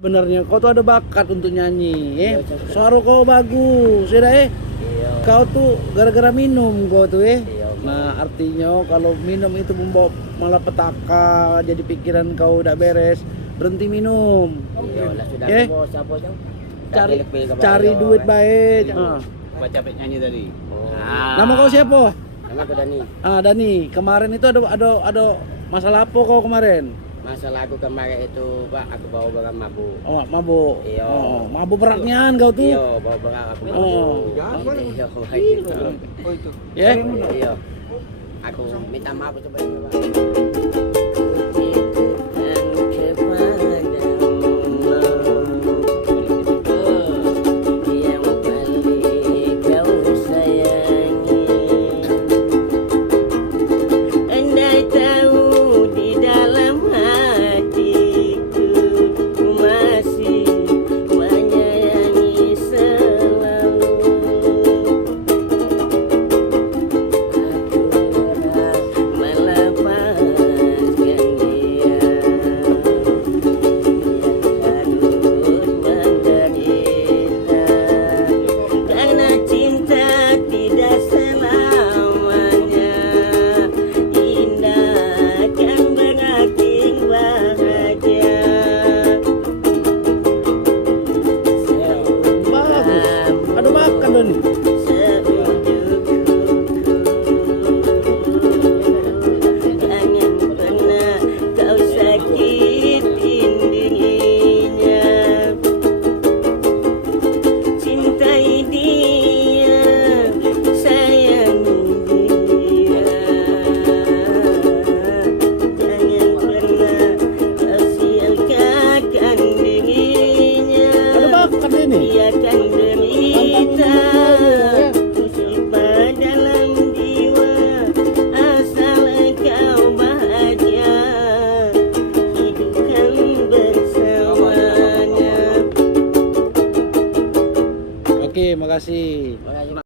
Sebenarnya kau tuh ada bakat untuk nyanyi, suara kau bagus, sudah Kau tuh gara-gara minum kau tuh Nah artinya kalau minum itu membawa malapetaka, jadi pikiran kau udah beres, berhenti minum. Cari duit baik. Baca nyanyi tadi. Nama kau siapa? Nama aku Dani. Dani. Kemarin itu ada masalah apa kau kemarin? Masalah aku kemarin itu Pak, aku bawa barang mabuk. Oh, mabuk. Iya. Mabuk beratnya kau tuh. Iya, bawa barang aku mabuk. Iya. Iya. Aku minta maaf sebenarnya Pak. Oke, makasih.